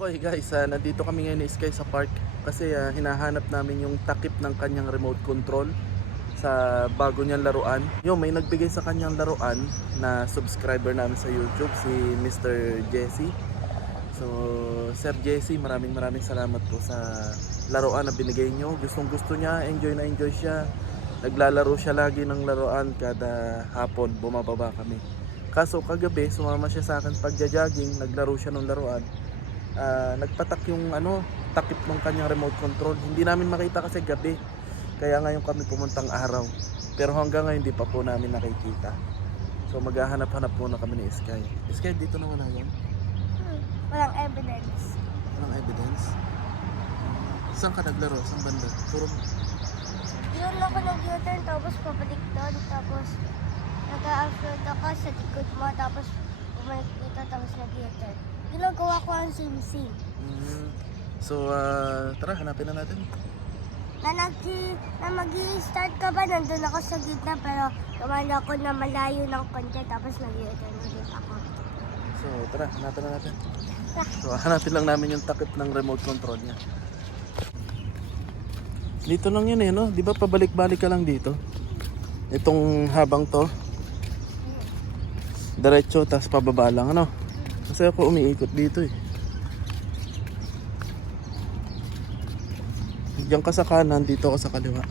Okay guys, nandito kami ngayon ni Sky sa park kasi hinahanap namin yung takip ng kanyang remote control sa bago niyang laruan. May nagbigay sa kanyang laruan na subscriber namin sa YouTube, si Mr. Jesse. So, Sir Jesse, maraming salamat po sa laruan na binigay niyo. Gustong gusto niya, enjoy na enjoy siya. Naglalaro siya lagi ng laruan kada hapon, bumababa kami. Kaso kagabi, sumama siya sa akin pagja-jogging, naglaro siya ng laruan. Nagpatak yung takip ng kanyang remote control. Hindi namin makita kasi gabi. Kaya ngayon kami pumuntang araw. Pero hanggang ngayon hindi pa po namin nakikita. So maghahanap-hanap muna kami ni Sky. Sky, dito na wala yan? Walang evidence. Walang evidence? Saan ka naglaro? Saan banda? Puro Yun ako nag-U-turn tapos pabalik doon. Tapos nag-offroad ako sa likod mo. Tapos bumalik dito tapos nag-U-turn. Ginagawa ko ang sim-sim. So tara, hanapin na natin. Na mag-i-start ka ba? Nandun ako sa gitna pero tumalo ako na malayo ng konti tapos nag-U-turn ulit ako. So tara, hanapin na natin. So hanapin lang namin yung takip ng remote control niya. Dito lang yun no? Di ba pabalik-balik ka lang dito? Itong habang to. Diretso, tas pababa lang Kasi ako umiikot dito Diyan ka sa kanan, dito ako sa kaliwa.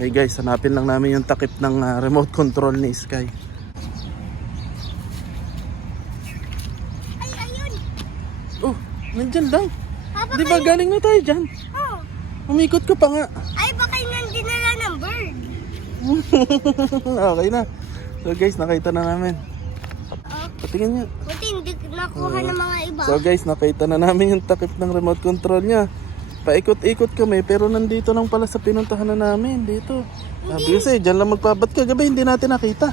Hey guys, hanapin lang namin yung takip ng remote control ni Sky. Ay, ayun! Oh, nandyan lang. Di ba Kayo? galing na tayo dyan? Oh! Umikot ka pa nga. Ay, baka yung dinala ng bird. Okay na. So guys, nakita na namin. Patingin niya. Buti hindi nakuha ng mga iba. So guys, nakita na namin yung takip ng remote control niya. Paikot-ikot kami pero nandito lang pala sa pinuntahan na namin. Dito. Sabi kasi, dyan lang magpabat ka. Gabi hindi natin nakita.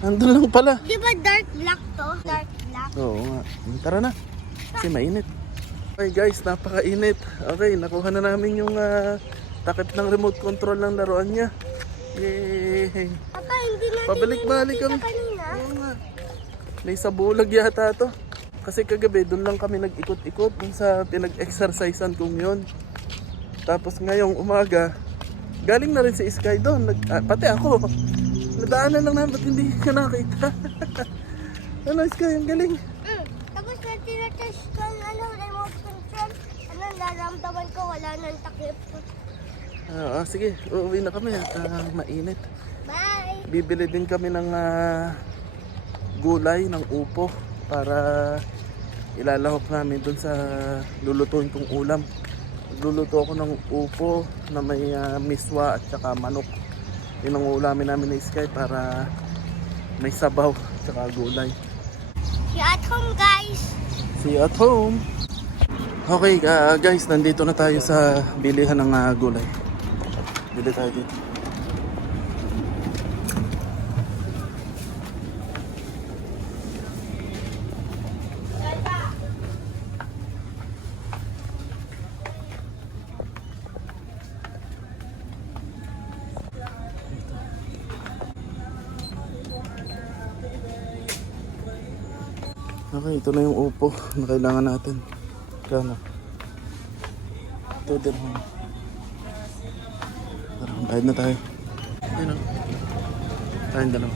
Nandun lang pala. Di ba dark black to? Dark black. Oo nga. Tara na. Kasi mainit. Okay guys, napakainit. Okay, nakuha na namin yung takip ng remote control ng laruan niya. Yay! Papa, hindi natin Pabalik-balik kami. kanina. Oo nga. May sabulag yata to. Kasi kagabi doon lang kami nag-ikot-ikot dun sa pinag-exercisean kong yun. Tapos ngayong umaga, galing na rin si Sky doon. Pati ako. Nadaanan lang namin, ba't hindi ka nakita? Sky, ang galing. Tapos natinatouch ko remote control. Nararamdaman ko wala nang takip. Sige, uuwi na kami at mainit. Bye! Bibili din kami ng gulay, ng upo para ilalahok namin dun sa lulutuin kong ulam. Luluto ako ng upo na may miswa at saka manok. Yun ang ulamin namin ni Sky para may sabaw at saka gulay. See you at home, guys! See you at home! Okay guys, nandito na tayo sa bilihan ng gulay. Bili tayo dito. Okay, ito na yung upo na kailangan natin. Kano? Ito din. Bayad na tayo. Ayun o. Tayong dalawa.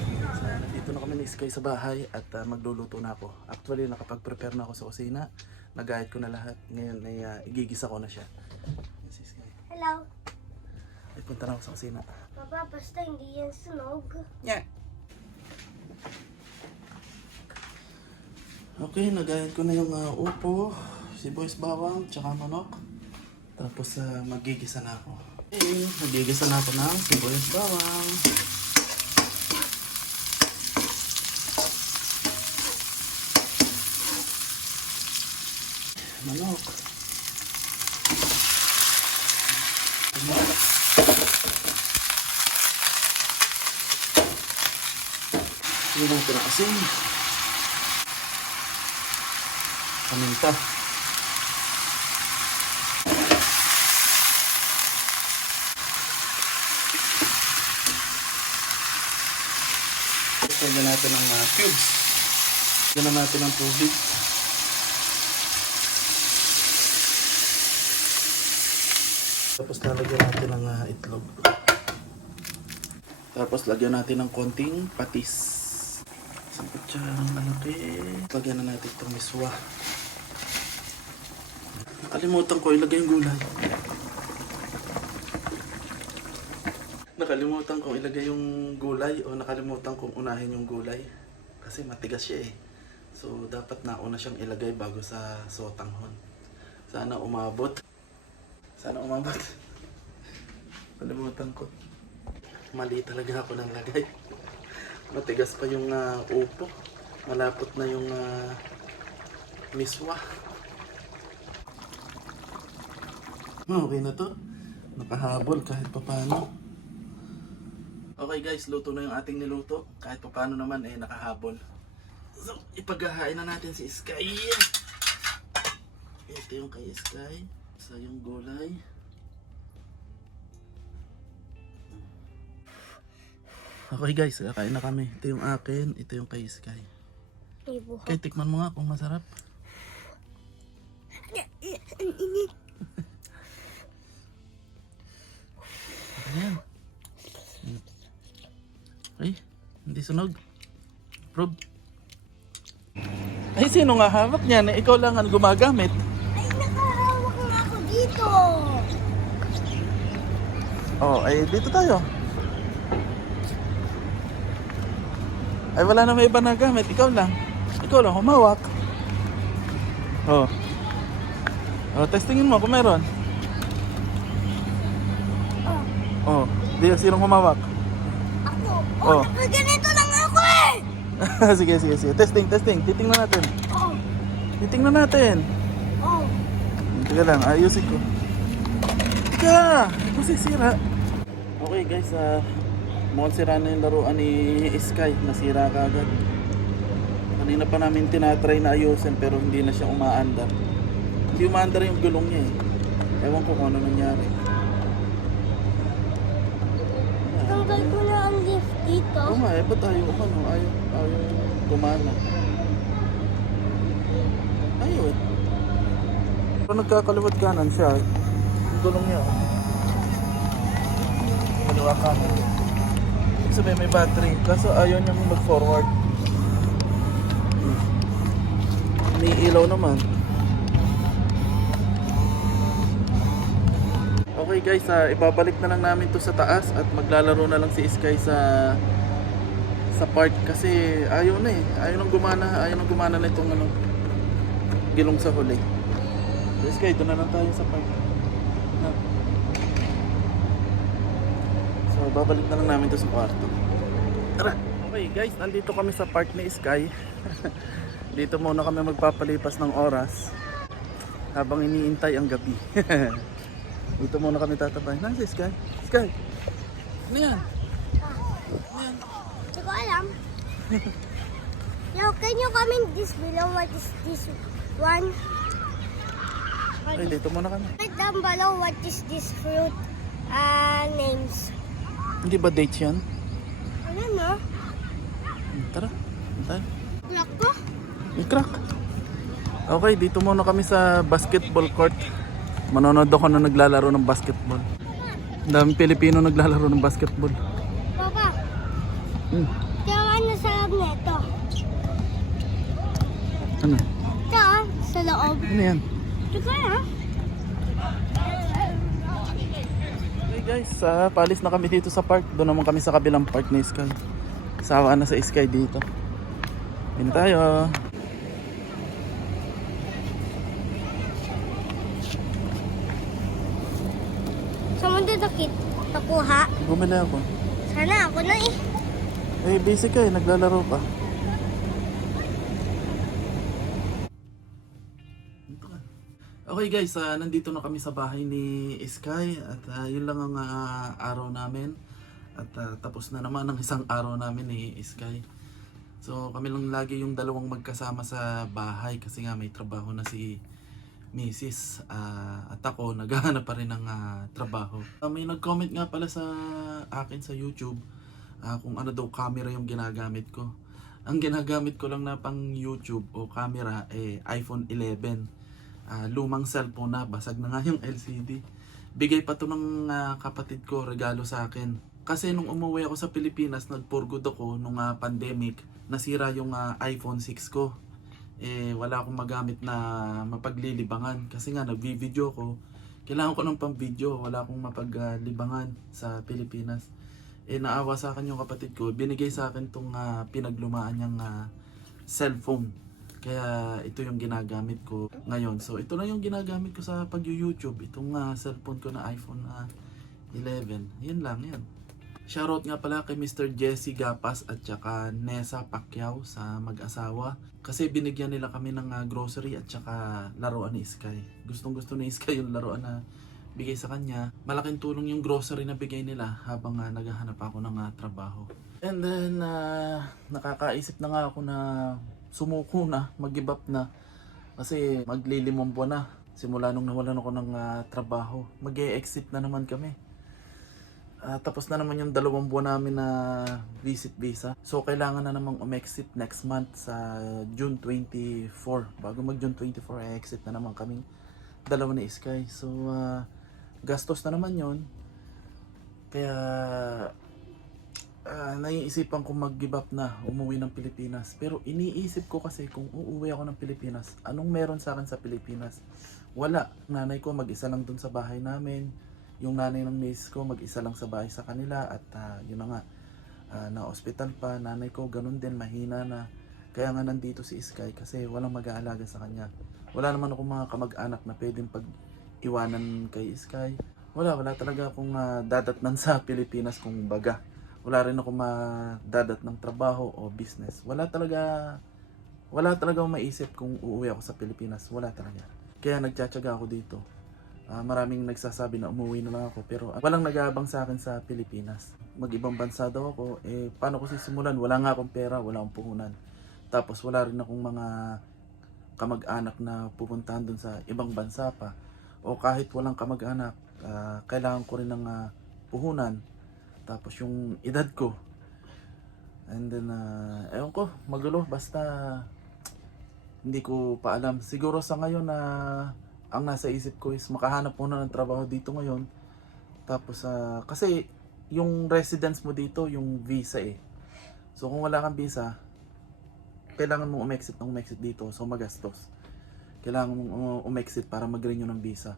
Dito na kami ni Sky sa bahay at magluluto na ako. Actually, nakapag-prepare na ako sa kusina. Nag-ayat ko na lahat. Ngayon ay igigisa ko na siya. Yes, Sky. Hello. Ay, punta na ako sa kusina. Papa, basta hindi yan sunog. Yeah. Okay, nagayat ko na yung upo, sibuyas bawang, tsaka manok. Tapos magigisa na ako. Okay, magigisa na ako ng sibuyas bawang. Manok. Hindi natin na asin. Paminta. Lagyan natin ng cubes. Lagyan na natin ng tubig. Tapos lalagyan natin ng itlog. Tapos lagyan natin ng konting patis. Isang kutsarang malaki. Lagyan na natin itong miswa. Nakalimutan ko ilagay yung gulay. Nakalimutan kong ilagay yung gulay o nakalimutan kong unahin yung gulay. Kasi matigas siya eh. So dapat nauna siyang ilagay bago sa sotanghon. Sana umabot. Sana umabot. Kalimutan ko. Mali talaga ako ng lagay. Matigas pa yung upo. Malapot na yung miswa. Okay na to. Nakahabol kahit papano. Okay guys, luto na yung ating niluto. Kahit papano naman nakahabol. So, ipaghahain na natin si Sky. Ito yung kay Sky. Sa yung gulay. Okay guys, kain na kami. Ito yung akin, ito yung kay Sky. Okay, tikman mo nga kung masarap. Ayan. Ay, hindi sunog. Prob. Ay, sino nga hawak niyan? Ikaw lang ang gumagamit. Ay, nakahawak nga ako dito. Oh, ay dito tayo. Ay, wala na may iba na gamit. Ikaw lang. Ikaw lang humawak. Oh. Oh, testingin mo kung meron. Oh, di sinong humawak? Ako. Oh. Nakaganito lang ako eh. Sige. Testing. Titingnan natin. Oh. Titingnan natin. Oh. Teka lang, ayusin ko. Teka! Ito sisira. Okay guys, mukhang sira na yung laruan ni Sky. Nasira ka agad. Kanina pa namin tinatry na ayusin pero hindi na siya umaandar. Hindi umaandar yung gulong niya eh. Ewan ko kung ano nangyari. Tanggal ko na ang lift dito. Oo nga ba't ayaw gumana. Ayun. Pero nagkakaliwat kanan siya. Yung gulong niya. Kaliwa kanan. Ibig sabihin may battery. Kaso ayaw niya mag-forward. May ilaw naman. Okay guys, ibabalik na lang namin to sa taas at maglalaro na lang si Sky sa park kasi ayaw na eh. Ayaw nang gumana na itong gilong sa huli. So Sky, doon na lang tayo sa park. Na. So babalik na lang namin to sa kwarto. Tara! Okay guys, nandito kami sa park ni Sky. Dito muna kami magpapalipas ng oras habang iniintay ang gabi. Dito muna kami tatabay. Nasa Sky? Sky? Ano yan? Ano yan? Hindi ko alam. Now, can you comment this below? What is this one? Ay, dito muna kami. Comment down below what is this fruit names. Hindi ba dates yan? Ano no? Tara. Tayo. Black ko? May crack. Okay, dito muna kami sa basketball court. Manonood ako na naglalaro ng basketball. Ang daming Pilipino naglalaro ng basketball. Papa, kaya ano sa loob nito? Ano? Ito sa loob. Ano yan? Ito kaya? Okay guys, paalis na kami dito sa park. Doon naman kami sa kabilang park ni Sky. Sawa na sa Sky dito. Yun tayo. Sa mundo nakit nakuha. Bumili ako. Sana ako na eh. Eh, busy ka eh. Naglalaro pa. Okay guys, nandito na kami sa bahay ni Sky. At yun lang ang araw namin. At tapos na naman ang isang araw namin ni Sky. So kami lang lagi yung dalawang magkasama sa bahay. Kasi nga may trabaho na si Mrs. At ako naghahanap pa rin ng trabaho. May nag-comment nga pala sa akin sa YouTube kung ano daw camera yung ginagamit ko. Ang ginagamit ko lang na pang YouTube o camera iPhone 11. Lumang cellphone na, basag na nga yung LCD. Bigay pa to ng kapatid ko, regalo sa akin. Kasi nung umuwi ako sa Pilipinas, nagpurgod ako nung pandemic, nasira yung iPhone 6 ko. Wala akong magamit na mapaglilibangan kasi nga nagvi-video ko. Kailangan ko ng pang-video, wala akong mapaglibangan sa Pilipinas. Naawa sa akin yung kapatid ko, binigay sa akin tong pinaglumaan niyang cellphone. Kaya ito yung ginagamit ko ngayon. So ito na yung ginagamit ko sa pag-YouTube, itong cellphone ko na iPhone 11. Yan lang yan. Shoutout nga pala kay Mr. Jesse Gapas at saka Nessa Pacquiao sa mag-asawa. Kasi binigyan nila kami ng grocery at saka laruan ni Sky. Gustong gusto ni Sky yung laruan na bigay sa kanya. Malaking tulong yung grocery na bigay nila habang naghahanap ako ng trabaho. And then nakakaisip na nga ako na sumuko na, mag-give up na. Kasi maglilimang buwan na. Simula nung nawalan ako ng trabaho. Mag-e-exit na naman kami. Tapos na naman yung 2 buwan namin na visit visa. So kailangan na namang umexit next month sa June 24. Bago mag June 24, exit na naman kaming dalawa ni Sky. So gastos na naman yon. Kaya naiisipan ko mag-give up na, umuwi ng Pilipinas. Pero iniisip ko kasi kung uuwi ako ng Pilipinas, anong meron sa akin sa Pilipinas? Wala. Nanay ko mag-isa lang dun sa bahay namin. Yung nanay ng miss ko mag-isa lang sa bahay sa kanila. At yun na nga, na-hospital pa. Nanay ko ganun din, mahina na. Kaya nga nandito si Sky kasi walang mag-aalaga sa kanya. Wala naman akong mga kamag-anak na pwedeng pag-iwanan kay Sky. Wala talaga akong dadatnan sa Pilipinas kung baga. Wala rin ako madadat ng trabaho o business. Wala talaga akong maisip kung uuwi ako sa Pilipinas. Wala talaga. Kaya nagtsatsaga ako dito. Maraming nagsasabi na umuwi na lang ako pero walang nag-aabang sa akin sa Pilipinas. Mag-ibang bansa daw ako. Paano ko sisimulan? Wala nga akong pera, wala akong puhunan. Tapos wala rin akong mga kamag-anak na pupuntahan dun sa ibang bansa pa. O kahit walang kamag-anak, kailangan ko rin ng puhunan. Tapos yung edad ko. And then, ewan ko, magulo. Basta, hindi ko pa alam. Siguro sa ngayon na ang nasa isip ko is makahanap muna ng trabaho dito ngayon. Tapos, kasi yung residence mo dito, yung visa eh. So kung wala kang visa, kailangan mong umexit dito. So magastos. Kailangan mong umexit para mag-renew ng visa.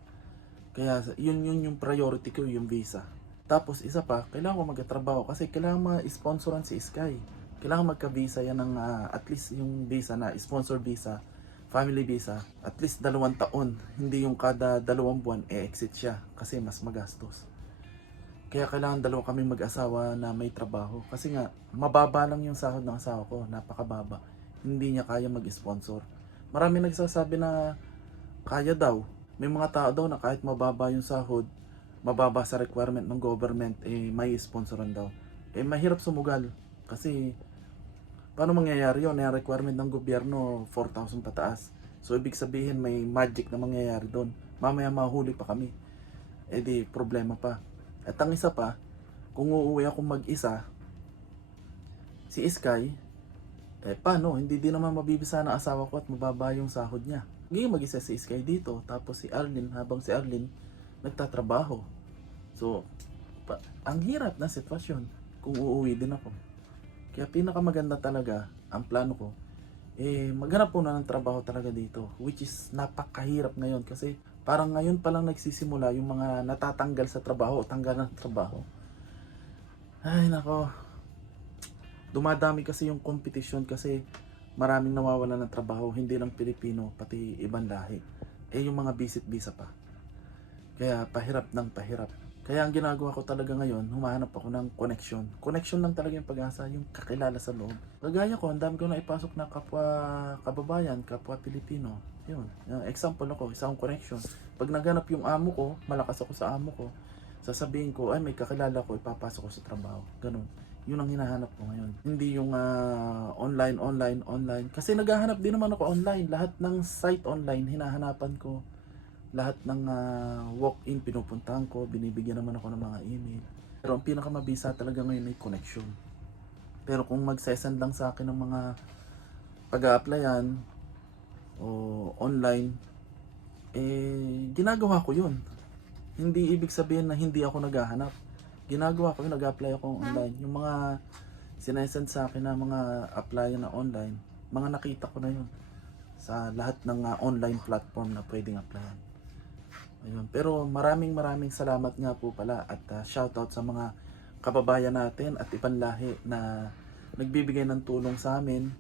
Kaya yun yung priority ko, yung visa. Tapos isa pa, kailangan ko magtrabaho kasi kailangan ma-sponsoran si Sky. Kailangan magka-visa yan ng at least yung visa na sponsor visa, family visa, at least 2 taon. Hindi yung kada 2 buwan exit siya kasi mas magastos. Kaya kailangan 2 kami mag-asawa na may trabaho. Kasi nga, mababa lang yung sahod ng asawa ko, napakababa. Hindi niya kaya mag-sponsor. Marami nagsasabi na kaya daw. May mga tao daw na kahit mababa yung sahod, mababa sa requirement ng government, may sponsoran daw. Mahirap sumugal. Kasi, paano mangyayari yun? Yung requirement ng gobyerno, 4,000 pataas. So, ibig sabihin, may magic na mangyayari doon. Mamaya mahuli pa kami. Di, problema pa. At ang isa pa, kung uuwi ako mag-isa, si Sky, paano? Hindi din naman mabibisa ng asawa ko at mababa yung sahod niya. Hindi mag-isa si Sky dito. Tapos si Arlene, habang si Arlene nagtatrabaho. So, ang hirap na sitwasyon kung uuwi din ako. Kaya pinakamaganda talaga, ang plano ko, maghanap po na ng trabaho talaga dito. Which is napakahirap ngayon kasi parang ngayon pa lang nagsisimula yung mga natatanggal sa trabaho o tanggal ng trabaho. Ay nako, dumadami kasi yung competition kasi maraming nawawalan ng trabaho, hindi lang Pilipino, pati ibang lahi. Yung mga visit visa pa. Kaya pahirap ng pahirap. Kaya ang ginagawa ko talaga ngayon, humahanap ako ng connection. Connection lang talaga yung pag-asa, yung kakilala sa loob. Kagaya ko, ang dami ko na ipasok na kapwa kababayan, kapwa Pilipino. Yun. Example ako, isang connection. Pag naghanap yung amo ko, malakas ako sa amo ko, sasabihin ko, ay may kakilala ko, ipapasok ko sa trabaho. Ganun. Yun ang hinahanap ko ngayon. Hindi yung online. Kasi naghahanap din naman ako online. Lahat ng site online, hinahanapan ko. Lahat ng walk-in pinupuntahan ko, binibigyan naman ako ng mga email. Pero ang pinakamabisa talaga ngayon ay connection. Pero kung magsesend lang sa akin ng mga pag-a-applyan o online, ginagawa ko yun. Hindi ibig sabihin na hindi ako naghahanap. Ginagawa ko yun, nag-apply ako online. Yung mga sinesend sa akin na mga applyan na online, mga nakita ko na yun sa lahat ng online platform na pwedeng applyan. Ayun. Pero maraming salamat nga po pala at shoutout sa mga kababayan natin at ibang lahi na nagbibigay ng tulong sa amin,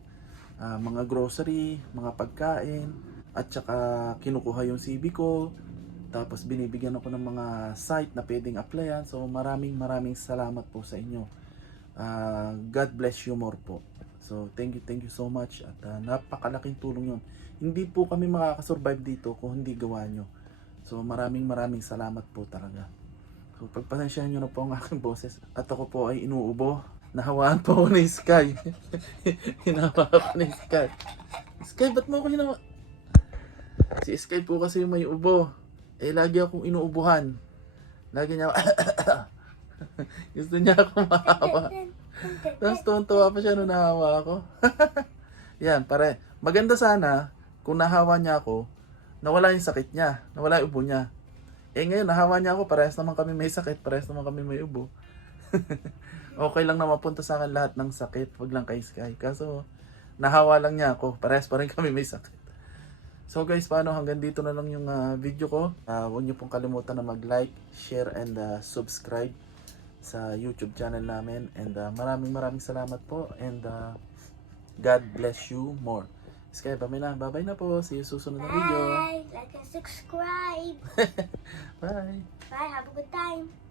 mga grocery, mga pagkain, at saka kinukuha yung CV ko, tapos binibigyan ako ng mga site na pwedeng applyan. So maraming salamat po sa inyo. God bless you more po. So thank you so much at napakalaking tulong yun. Hindi po kami makakasurvive dito kung hindi gawa nyo. So maraming salamat po talaga. So pagpasensyahan nyo na po ang aking boses. At ako po ay inuubo. Nahawaan po ako ni Sky. Hinawa ako ni Sky. Sky, ba't mo ako hinawa? Si Sky po kasi yung may ubo. Lagi akong inuubuhan. Lagi niya gusto niya ako mahawa. Tapos tuwan-tuwa pa siya nung nahawa ako. Yan, pare. Maganda sana kung nahawa niya ako, nawala yung sakit niya, nawala yung ubo niya. Ngayon, nahawa niya ako, parehas naman kami may sakit, parehas naman kami may ubo. Okay lang na mapunta sa akin lahat ng sakit, wag lang kay Sky. Kaso, nahawa lang niya ako, parehas pa rin kami may sakit. So guys, paano? Hanggang dito na lang yung video ko. Huwag niyo pong kalimutan na mag-like, share, and subscribe sa YouTube channel namin. And maraming salamat po. And God bless you more. Sky, bye-bye na po. See you susunod na video. Bye! Like and subscribe! Bye! Bye! Have a good time!